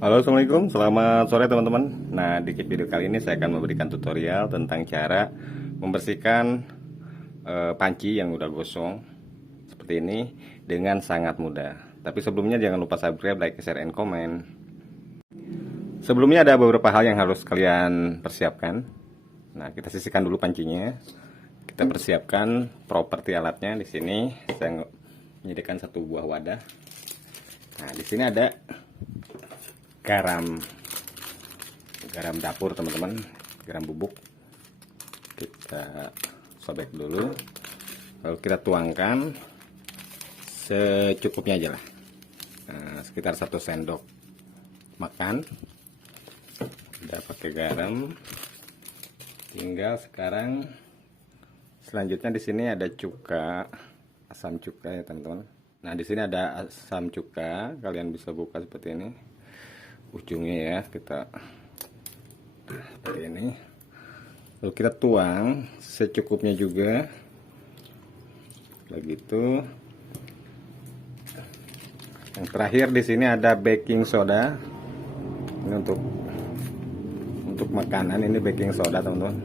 Halo, assalamualaikum, selamat sore teman-teman. Nah, di video kali ini saya akan memberikan tutorial tentang cara membersihkan panci yang udah gosong seperti ini dengan sangat mudah. Tapi sebelumnya jangan lupa subscribe, like, share, and comment. Sebelumnya ada beberapa hal yang harus kalian persiapkan. Nah, kita sisihkan dulu pancinya. Kita persiapkan properti alatnya. Di sini saya menyediakan satu buah wadah. Nah, di sini ada garam dapur teman-teman, garam bubuk. Kita sobek dulu, lalu kita tuangkan secukupnya aja lah. Nah, sekitar 1 sendok makan. Udah pakai garam, tinggal sekarang selanjutnya di sini ada cuka, asam cuka ya teman-teman. Nah, di sini ada asam cuka, kalian bisa buka seperti ini ujungnya ya, kita seperti ini, lalu kita tuang secukupnya juga begitu. Yang terakhir di sini ada baking soda, ini untuk makanan, ini baking soda teman-teman.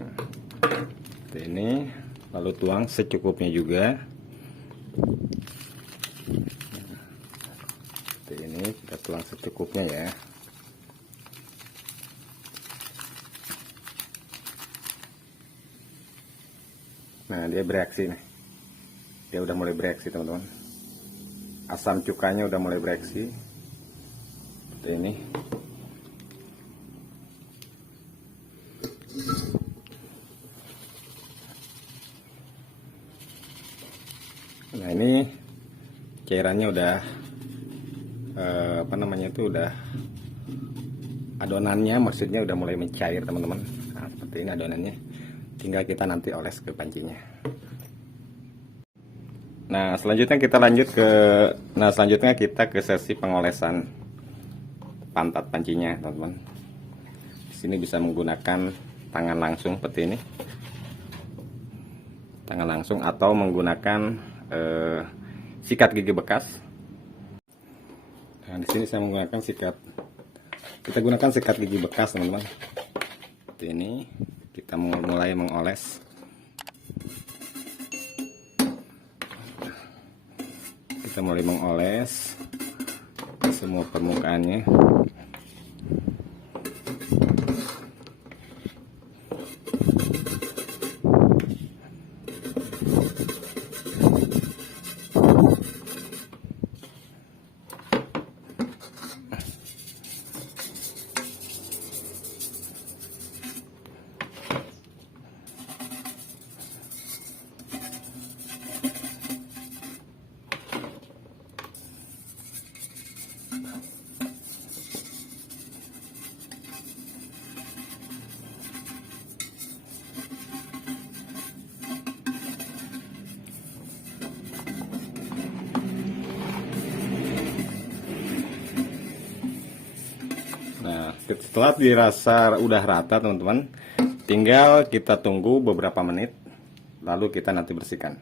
Nah, seperti ini, lalu tuang secukupnya juga. Seperti ini, kita tuang secukupnya ya. Nah, dia bereaksi nih, dia udah mulai bereaksi teman-teman, asam cukanya udah mulai bereaksi seperti ini. Nah, ini cairannya udah udah adonannya, maksudnya udah mulai mencair teman-teman. Nah, seperti ini adonannya, tinggal kita nanti oles ke pancinya. Nah, selanjutnya kita ke sesi pengolesan pantat pancinya teman-teman. Di sini bisa menggunakan tangan langsung seperti ini, tangan langsung, atau menggunakan sikat gigi bekas. Nah, di sini saya menggunakan kita gunakan sikat gigi bekas teman-teman. Seperti ini, kita mulai mengoles. Kita mulai mengoles ke semua permukaannya. Nah, setelah dirasa udah rata teman-teman, tinggal kita tunggu beberapa menit, lalu kita nanti bersihkan.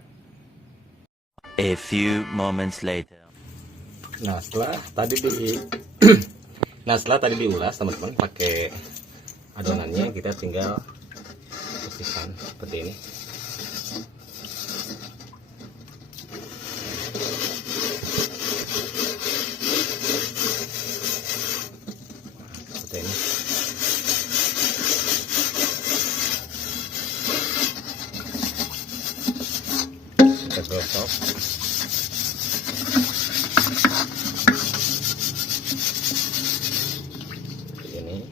A few moments later. Nah, setelah tadi diulas teman-teman pakai adonannya, kita tinggal bersihkan seperti ini. Seperti ini. Kita gosok. Ini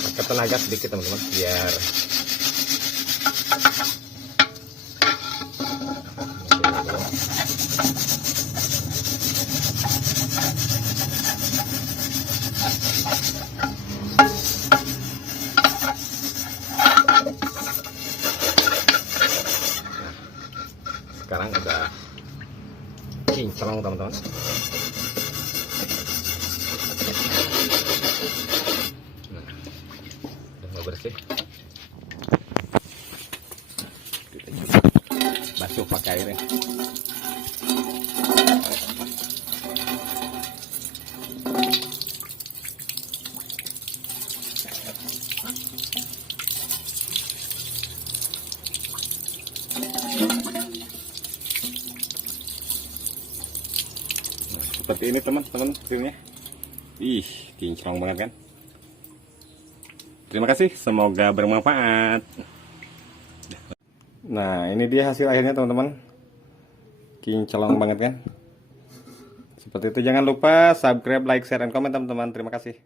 pakai tenaga sedikit teman-teman, biar sekarang udah kinclong teman-teman. Nah, udah mau bersih. basuh pakai airnya. Seperti ini teman-teman hasilnya. Ih, kinclong banget kan. Terima kasih, semoga bermanfaat. Nah, ini dia hasil akhirnya teman-teman. Kinclong banget kan. Seperti itu, jangan lupa subscribe, like, share, dan komen teman-teman. Terima kasih.